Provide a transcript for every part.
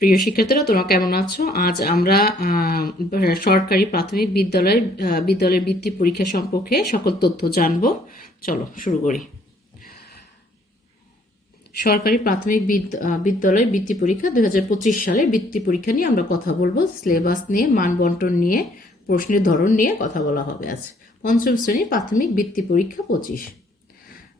প্রিয় শিক্ষার্থীরা, তোমরা কেমন আছো? আজ আমরা সরকারি প্রাথমিক বিদ্যালয়ের বিদ্যালয়ের বৃত্তি পরীক্ষা সম্পর্কে সকল তথ্য জানব। চলো, শুরু করি। সরকারি প্রাথমিক বিদ্যালয় বৃত্তি পরীক্ষা দুই সালে বৃত্তি পরীক্ষা নিয়ে আমরা কথা বলব। সিলেবাস নিয়ে মান বন্টন নিয়ে, প্রশ্নের ধরন নিয়ে কথা বলা হবে আজ। পঞ্চম শ্রেণি প্রাথমিক বৃত্তি পরীক্ষা পঁচিশ।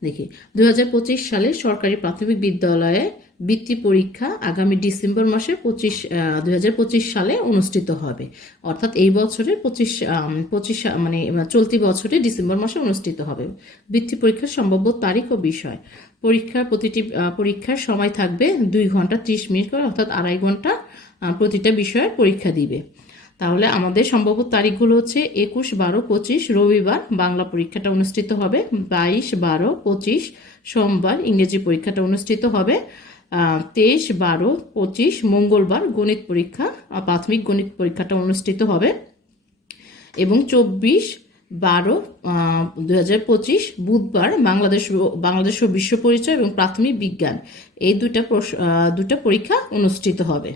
দেখি, দুই হাজার পঁচিশ সালে সরকারি প্রাথমিক বিদ্যালয়ে বৃত্তি পরীক্ষা আগামী ডিসেম্বর মাসে পঁচিশ দুই সালে অনুষ্ঠিত হবে। অর্থাৎ এই বছরের পঁচিশ পঁচিশ মানে চলতি বছরে ডিসেম্বর মাসে অনুষ্ঠিত হবে। বৃত্তি পরীক্ষার সম্ভাব্য তারিখ ও বিষয়। পরীক্ষার প্রতিটি পরীক্ষার সময় থাকবে দুই ঘণ্টা ত্রিশ মিনিট করে, অর্থাৎ আড়াই ঘণ্টা প্রতিটা বিষয়ের পরীক্ষা দিবে। তাহলে আমাদের সম্ভাব্য তারিখগুলো হচ্ছে একুশ, বারো, পঁচিশ, রবিবার বাংলা পরীক্ষাটা অনুষ্ঠিত হবে। বাইশ, বারো, পঁচিশ, সোমবার ইংরেজি পরীক্ষাটা অনুষ্ঠিত হবে। তেইশ বারো পঁচিশ মঙ্গলবার গণিত পরীক্ষা প্রাথমিক গণিত পরীক্ষাটা অনুষ্ঠিত হবে। এবং চব্বিশ বারো দু হাজার পঁচিশ বুধবার বাংলাদেশ বাংলাদেশ ও বিশ্ব পরিচয় এবং প্রাথমিক বিজ্ঞান এই দুটা দুটা পরীক্ষা অনুষ্ঠিত হবে।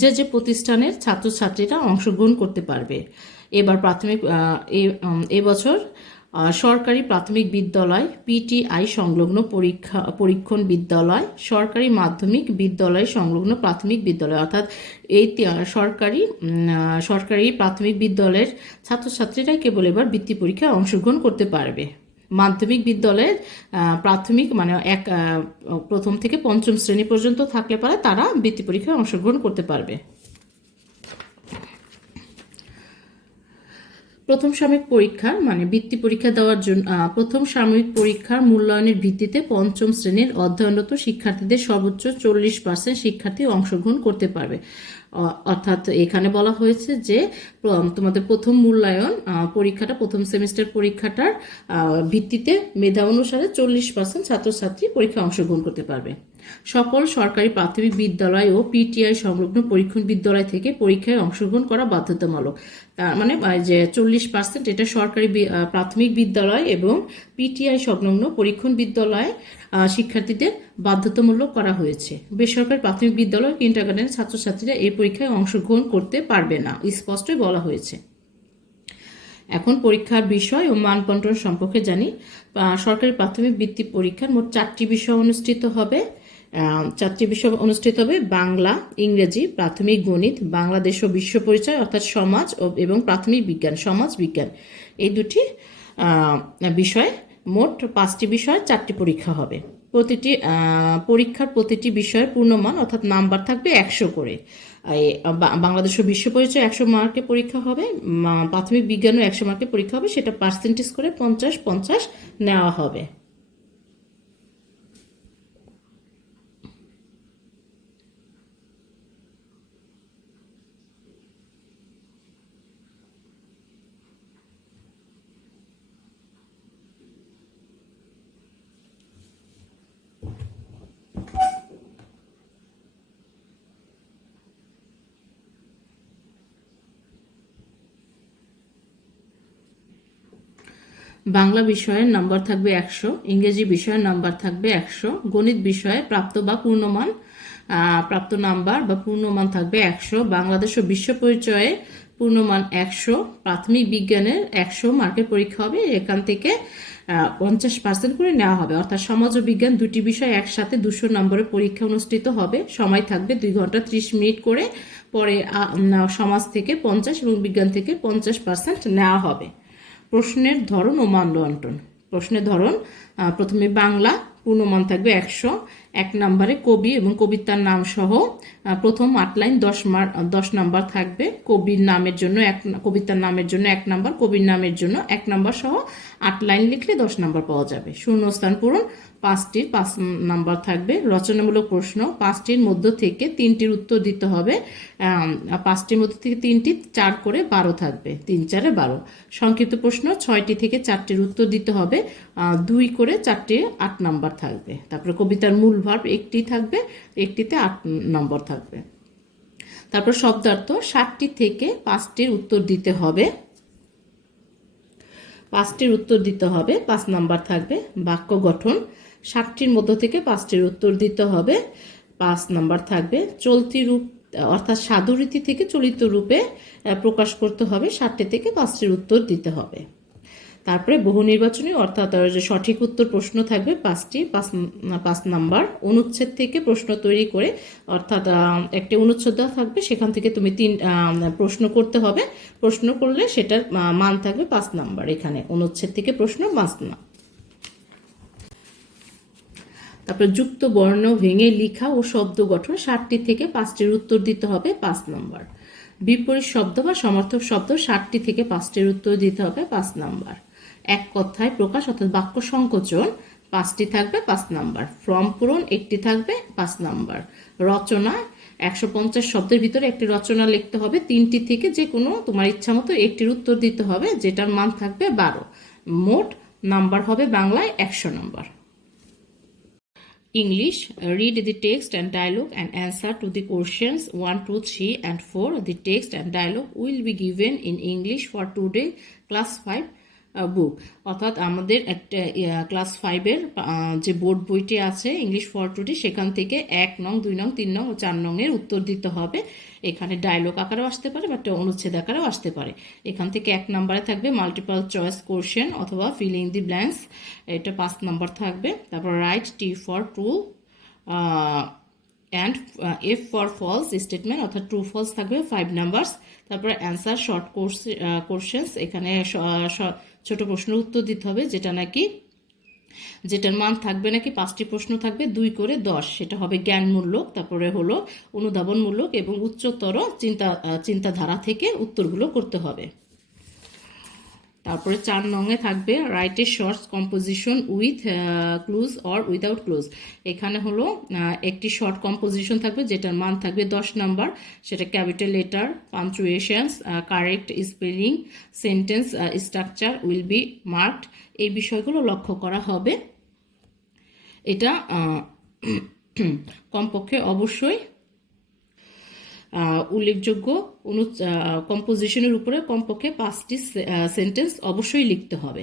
যে যে প্রতিষ্ঠানের ছাত্রছাত্রীরা অংশগ্রহণ করতে পারবে, এবার প্রাথমিক এবছর সরকারি প্রাথমিক বিদ্যালয় পিটিআই সংলগ্ন পরীক্ষা, পরীক্ষণ বিদ্যালয়, সরকারি মাধ্যমিক বিদ্যালয় সংলগ্ন প্রাথমিক বিদ্যালয়। অর্থাৎ এই সরকারি সরকারি প্রাথমিক বিদ্যালয়ের ছাত্রছাত্রীরাই কেবল এবার বৃত্তি পরীক্ষায় অংশগ্রহণ করতে পারবে। মাধ্যমিক বিদ্যালয়ের প্রাথমিক মানে এক প্রথম থেকে পঞ্চম শ্রেণি পর্যন্ত থাকলে পারে তারা বৃত্তি পরীক্ষায় অংশগ্রহণ করতে পারবে। প্রথম সাময়িক পরীক্ষা মানে বৃত্তি পরীক্ষা দেওয়ার জন্য প্রথম সাময়িক পরীক্ষার মূল্যায়নের ভিত্তিতে পঞ্চম শ্রেণির অধ্যয়নরত শিক্ষার্থীদের সর্বোচ্চ চল্লিশ পার্সেন্ট শিক্ষার্থী অংশগ্রহণ করতে পারবে। অর্থাৎ এখানে বলা হয়েছে যে তোমাদের প্রথম মূল্যায়ন পরীক্ষাটা, প্রথম সেমিস্টার পরীক্ষাটার ভিত্তিতে মেধা অনুসারে চল্লিশ পার্সেন্ট ছাত্রছাত্রী পরীক্ষায় অংশগ্রহণ করতে পারবে। সকল সরকারি প্রাথমিক বিদ্যালয় ও পিটিআই সংলগ্ন পরীক্ষণ বিদ্যালয় থেকে পরীক্ষায় অংশগ্রহণ করা বাধ্যতামূলক। তার মানে যে চল্লিশ পার্সেন্ট এটা সরকারি প্রাথমিক বিদ্যালয় এবং পিটিআই সংলগ্ন পরীক্ষণ বিদ্যালয় শিক্ষার্থীদের বাধ্যতামূলক করা হয়েছে। বেসরকারি প্রাথমিক বিদ্যালয় কিন্টারগার্ডেনের ছাত্রছাত্রীরা এই পরীক্ষায় অংশগ্রহণ করতে পারবে না, স্পষ্টই বলা হয়েছে। এখন পরীক্ষার বিষয় ও মান বন্টন সম্পর্কে জানি। সরকারি প্রাথমিক বৃত্তি পরীক্ষার মোট চারটি বিষয় অনুষ্ঠিত হবে। চারটি বিষয় অনুষ্ঠিত হবে, বাংলা, ইংরেজি, প্রাথমিক গণিত, বাংলাদেশ ও বিশ্ব পরিচয়, অর্থাৎ সমাজ এবং প্রাথমিক বিজ্ঞান, সমাজ বিজ্ঞান। এই দুটি বিষয়, মোট পাঁচটি বিষয়, চারটি পরীক্ষা হবে। প্রতিটি পরীক্ষার প্রতিটি বিষয়ের পূর্ণমান, অর্থাৎ নাম্বার থাকবে একশো করে। বাংলাদেশ ও বিশ্ব পরিচয় একশো মার্কে পরীক্ষা হবে প্রাথমিক বিজ্ঞানও একশো মার্কে পরীক্ষা হবে, সেটা পার্সেন্টেজ করে পঞ্চাশ পঞ্চাশ নেওয়া হবে। বাংলা বিষয়ের নাম্বার থাকবে একশো, ইংরেজি বিষয়ের নাম্বার থাকবে একশো, গণিত বিষয়ে প্রাপ্ত বা পূর্ণমান প্রাপ্ত নাম্বার বা পূর্ণমান থাকবে একশো, বাংলাদেশ ও বিশ্ব পরিচয়ে পূর্ণমান একশো, প্রাথমিক বিজ্ঞানের একশো মার্কের পরীক্ষা হবে, এখান থেকে পঞ্চাশ পার্সেন্ট করে নেওয়া হবে। অর্থাৎ সমাজ ও বিজ্ঞান দুটি বিষয় একসাথে দুশো নম্বরের পরীক্ষা অনুষ্ঠিত হবে। সময় থাকবে দুই ঘণ্টা ত্রিশ মিনিট করে। পরে সমাজ থেকে পঞ্চাশ এবং বিজ্ঞান থেকে পঞ্চাশ পার্সেন্ট নেওয়া হবে। প্রশ্নের ধরন ও মানদণ্ডন প্রশ্নের ধরন প্রথমে বাংলা পূর্ণমান থাকবে একশো, এক নম্বরে কবি এবং কবিতার নাম সহ প্রথম আট লাইন দশ মার দশ নাম্বার থাকবে কবির নামের জন্য এক, কবিতার নামের জন্য এক নাম্বার, কবির নামের জন্য এক নাম্বার সহ আট লাইন লিখলে দশ নাম্বার পাওয়া যাবে। শূন্যস্থান পূরণ পাঁচটির পাঁচ নাম্বার থাকবে। রচনামূলক প্রশ্ন, পাঁচটির মধ্য থেকে তিনটির উত্তর দিতে হবে। পাঁচটির মধ্যে থেকে তিনটি চার করে বারো থাকবে। তিন, চারে বারো। সংক্ষিপ্ত প্রশ্ন, ছয়টি থেকে চারটির উত্তর দিতে হবে। দুই করে চারটি আট নাম্বার থাকবে। তারপরে কবিতার মূল ভার্ব একটি থাকবে, একটিতে আট নম্বর থাকবে। তারপর শব্দার্থ ষাটটি থেকে পাঁচটির উত্তর দিতে হবে। পাঁচটির উত্তর দিতে হবে, পাঁচ নাম্বার থাকবে। বাক্য গঠন ষাটটির মধ্য থেকে পাঁচটির উত্তর দিতে হবে। পাঁচ নাম্বার থাকবে, চলতি রূপ, অর্থাৎ সাধুরীতি থেকে চলিত রূপে প্রকাশ করতে হবে ষাটটি থেকে পাঁচটির উত্তর দিতে হবে। তারপরে বহু নির্বাচনী, অর্থাৎ যে সঠিক উত্তর প্রশ্ন থাকবে, পাঁচটি, পাঁচ পাঁচ নাম্বার, অনুচ্ছেদ থেকে প্রশ্ন তৈরি করে, অর্থাৎ একটি অনুচ্ছেদ দেওয়া থাকবে, সেখান থেকে তুমি তিন প্রশ্ন করতে হবে। প্রশ্ন করলে সেটার মান থাকবে পাঁচ নাম্বার এখানে, অনুচ্ছেদ থেকে প্রশ্ন পাঁচ না তারপরে যুক্ত বর্ণ ভেঙে লিখা ও শব্দ গঠন ষাটটি থেকে পাঁচটির উত্তর দিতে হবে পাঁচ নম্বর। বিপরীত শব্দ বা সমর্থক শব্দ ষাটটি থেকে পাঁচটির উত্তর দিতে হবে পাঁচ নাম্বার। এক কথায় প্রকাশ অর্থাৎ বাক্য সংকোচন পাঁচটি থাকবে পাঁচ নাম্বার। ফর্ম পূরণ একটি থাকবে পাঁচ নাম্বার। রচনা, একশো পঞ্চাশ শব্দের ভিতরে একটি রচনা লিখতে হবে, তিনটি থেকে যে কোনো তোমার ইচ্ছা মতো একটির উত্তর দিতে হবে, যেটার মান থাকবে বারো। মোট নাম্বার হবে বাংলায় একশো number. English, uh, read the text and dialogue and answer to the questions 1, 2, 3 and 4. The text and dialogue will be given in English for today class 5 book অর্থাৎ আমাদের একটা ক্লাস ফাইভের যে বোর্ড বইটি আছে ইংলিশ ফর টুডে সেখান থেকে এক নং, দুই নং, তিন নং ও চার নং এর উত্তর দিতে হবে। এখানে ডায়লগ আকারেও আসতে পারে বা একটা অনুচ্ছেদ আকারেও আসতে পারে। এখান থেকে এক নম্বরে থাকবে মাল্টিপল চয়েস কোশ্চেন অথবা ফিল ইন দি ব্ল্যাঙ্কস এটা পাঁচ নম্বর থাকবে। তারপর write T for true and F for false statement অর্থাৎ ট্রু ফলস থাকবে ফাইভ নাম্বারস তারপরে অ্যান্সার শর্ট কোর্স কোশ্চেন্স এখানে ছোট প্রশ্ন উত্তর দিতে হবে, যেটা নাকি, যেটার মান থাকবে নাকি পাঁচটি প্রশ্ন থাকবে, দুই করে দশ। সেটা হবে জ্ঞানমূলক, তারপরে হলো অনুধাবনমূলক এবং উচ্চতর চিন্তা চিন্তাধারা থেকে উত্তরগুলো করতে হবে। তারপরে চার নঙে থাকবে write a shorts composition with clues or without clues এখানে হলো একটি শর্ট কম্পোজিশন থাকবে, যেটার মান থাকবে দশ নাম্বার। সেটা capital letter punctuations correct spelling sentence structure will be marked এই বিষয়গুলো লক্ষ্য করা হবে। এটা কমপক্ষে অবশ্যই উল্লেখযোগ্য অনু কম্পোজিশনের উপরে কমপক্ষে পাঁচটি সেন্টেন্স অবশ্যই লিখতে হবে।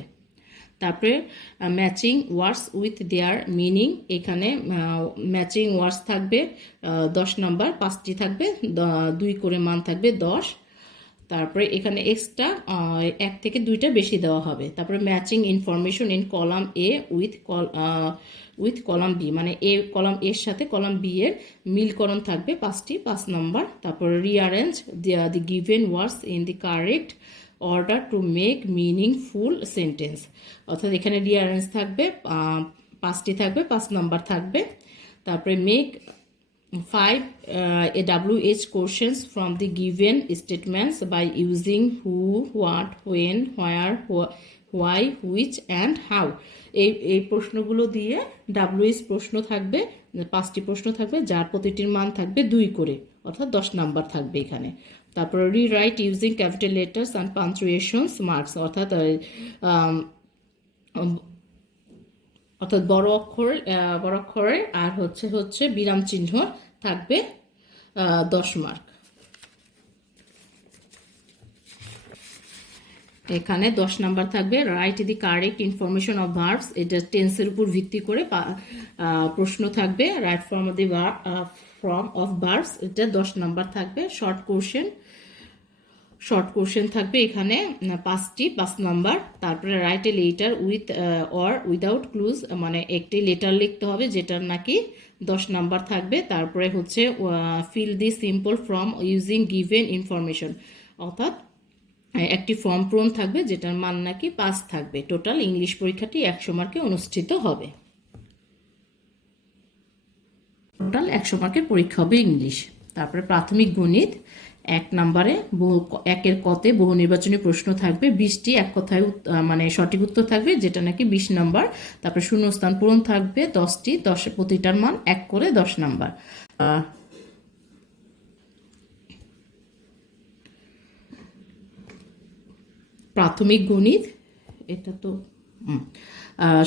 তারপরে matching words with their meaning এখানে ম্যাচিং ওয়ার্ডস থাকবে দশ নম্বর পাঁচটি থাকবে দুই করে মান থাকবে দশ। তারপরে এখানে এক্সট্রা এক থেকে দুইটা বেশি দেওয়া হবে। তারপরে matching information in column A with call with column B মানে এ কলাম এর সাথে কলাম বি এর মিলকরণ থাকবে পাঁচটি, পাঁচ নম্বর তারপরে rearrange the given words in the correct order to make meaningful sentence অর্থাৎ এখানে রিয়ারেঞ্জ থাকবে পাঁচটি থাকবে, পাঁচ নাম্বার থাকবে। তারপরে make five uh, AWH questions from the given statements by using who, what, when, where, wh- why, which and how. এই এই প্রশ্নগুলো দিয়ে ডাব্লিউএস প্রশ্ন থাকবে পাঁচটি প্রশ্ন থাকবে যার প্রতিটির মান থাকবে দুই করে অর্থাৎ দশ নাম্বার থাকবে এখানে। তারপরে rewrite using capital letters and punctuations marks অর্থাৎ অর্থাৎ বড় অক্ষর বড় অক্ষরে আর হচ্ছে হচ্ছে বিরাম চিহ্ন। থাকবে দশ মার্ক এখানে দশ নাম্বার থাকবে। Right the correct information of verbs এটা টেন্সের উপর ভিত্তি করে প্রশ্ন থাকবে। Right form of the form of verbs এটা দশ নাম্বার থাকবে। শর্ট কোশ্চেন শর্ট কোশ্চেন থাকবে এখানে পাঁচটি, পাঁচ নাম্বার তারপরে right a letter with or without clues মানে একটি লেটার লিখতে হবে যেটার নাকি দশ নাম্বার থাকবে। তারপরে হচ্ছে fill the simple form using given information অর্থাৎ একটি ফর্ম পূরণ থাকবে, যেটার মান নাকি পাস থাকবে। টোটাল ইংলিশ পরীক্ষাটি একশো মার্কে অনুষ্ঠিত হবে। টোটাল একশো মার্কের পরীক্ষা হবে ইংলিশ তারপরে প্রাথমিক গণিত। এক নম্বরে বহু একের কতে বহু নির্বাচনী প্রশ্ন থাকবে, বিশটি এক কথায় মানে সঠিক উত্তর থাকবে, যেটা নাকি বিশ নাম্বার। তারপরে শূন্যস্থান পূরণ থাকবে দশটি, দশ প্রতিটার মান এক করে দশ নাম্বার। প্রাথমিক গণিত, এটা তো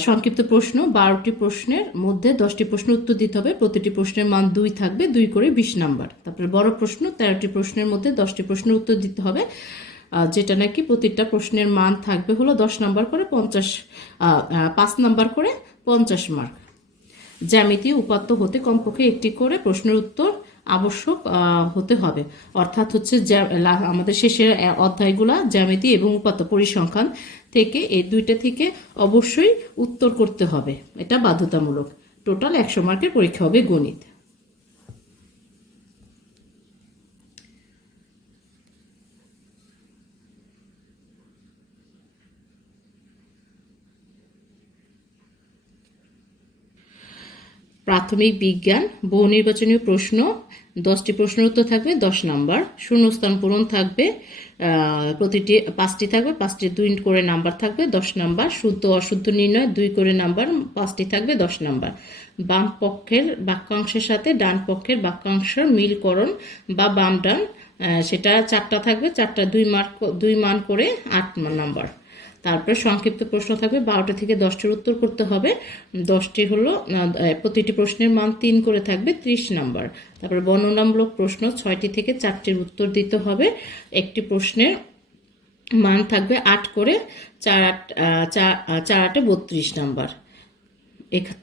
সংক্ষিপ্ত প্রশ্ন, বারোটি প্রশ্নের মধ্যে দশটি প্রশ্ন উত্তর দিতে হবে, প্রতিটি প্রশ্নের মান দুই থাকবে, দুই করে বিশ নাম্বার। তারপরে বড় প্রশ্ন, তেরোটি প্রশ্নের মধ্যে দশটি প্রশ্নের উত্তর দিতে হবে যেটা নাকি প্রতিটা প্রশ্নের মান থাকবে হলো দশ নাম্বার করে পঞ্চাশ পাঁচ নাম্বার করে পঞ্চাশ মার্ক জ্যামিতি উপাত্ত হতে কমপক্ষে একটি করে প্রশ্নের উত্তর আবশ্যক হতে হবে। অর্থাৎ হচ্ছে আমাদের শেষের অধ্যায়গুলা জ্যামিতি এবং উপাত্ত পরিসংখ্যান থেকে এই দুইটা থেকে অবশ্যই উত্তর করতে হবে। এটা বাধ্যতামূলক। টোটাল একশো মার্কের পরীক্ষা হবে গণিত। প্রাথমিক বিজ্ঞান, বহু নির্বাচনীয় প্রশ্ন, দশটি প্রশ্নের উত্তর থাকবে, দশ নাম্বার। শূন্যস্থান পূরণ থাকবে প্রতিটি, পাঁচটি থাকবে, পাঁচটি দুই করে নাম্বার থাকবে, দশ নাম্বার। শুদ্ধ অশুদ্ধ নির্ণয়, দুই করে নাম্বার, পাঁচটি থাকবে, দশ নাম্বার। বাম পক্ষের বাক্যাংশের সাথে ডান পক্ষের বাক্যাংশের মিলকরণ বা বাম ডান সেটা চারটা থাকবে, চারটা দুই মার্ক, দুই মান করে আট নাম্বার। তারপরে সংক্ষিপ্ত প্রশ্ন থাকবে, বারোটা থেকে দশটির উত্তর করতে হবে। দশটি হলো প্রতিটি প্রশ্নের মান তিন করে থাকবে, ত্রিশ নাম্বার। তারপরে বর্ণনামূলক প্রশ্ন, ছয়টি থেকে চারটির উত্তর দিতে হবে। একটি প্রশ্নের মান থাকবে আট করে চার আট চার চার আটে বত্রিশ নাম্বার।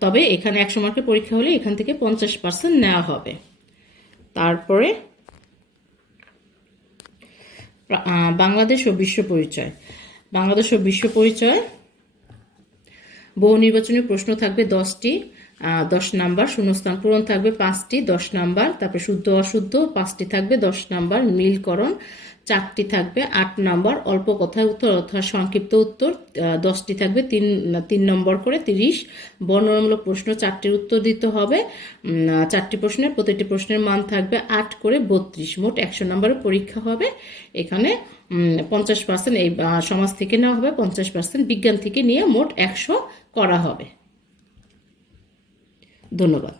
তবে এখানে একশো মার্কের পরীক্ষা হলে এখান থেকে পঞ্চাশ পার্সেন্ট নেওয়া হবে। তারপরে বাংলাদেশ ও বিশ্ব পরিচয়। বাংলাদেশ ও বিশ্ব পরিচয়। বহু নির্বাচনী প্রশ্ন থাকবে দশটি দশ নাম্বার শূন্যস্থান পূরণ থাকবে পাঁচটি, দশ নাম্বার, তারপরে শুদ্ধ, অশুদ্ধ, পাঁচটি থাকবে, দশ নাম্বার মিলকরণ চারটি থাকবে, আট নম্বর, অল্প কথায় উত্তর অর্থাৎ সংক্ষিপ্ত উত্তর দশটি থাকবে, তিন তিন নম্বর করে তিরিশ। বর্ণনামূলক প্রশ্ন চারটির উত্তর দিতে হবে। চারটি প্রশ্নের প্রতিটি প্রশ্নের মান থাকবে আট করে বত্রিশ। মোট একশো নম্বরের পরীক্ষা হবে। এখানে পঞ্চাশ পার্সেন্ট এই সমাজ থেকে নেওয়া হবে। পঞ্চাশ পার্সেন্ট বিজ্ঞান থেকে নিয়ে মোট একশো করা হবে। ধন্যবাদ।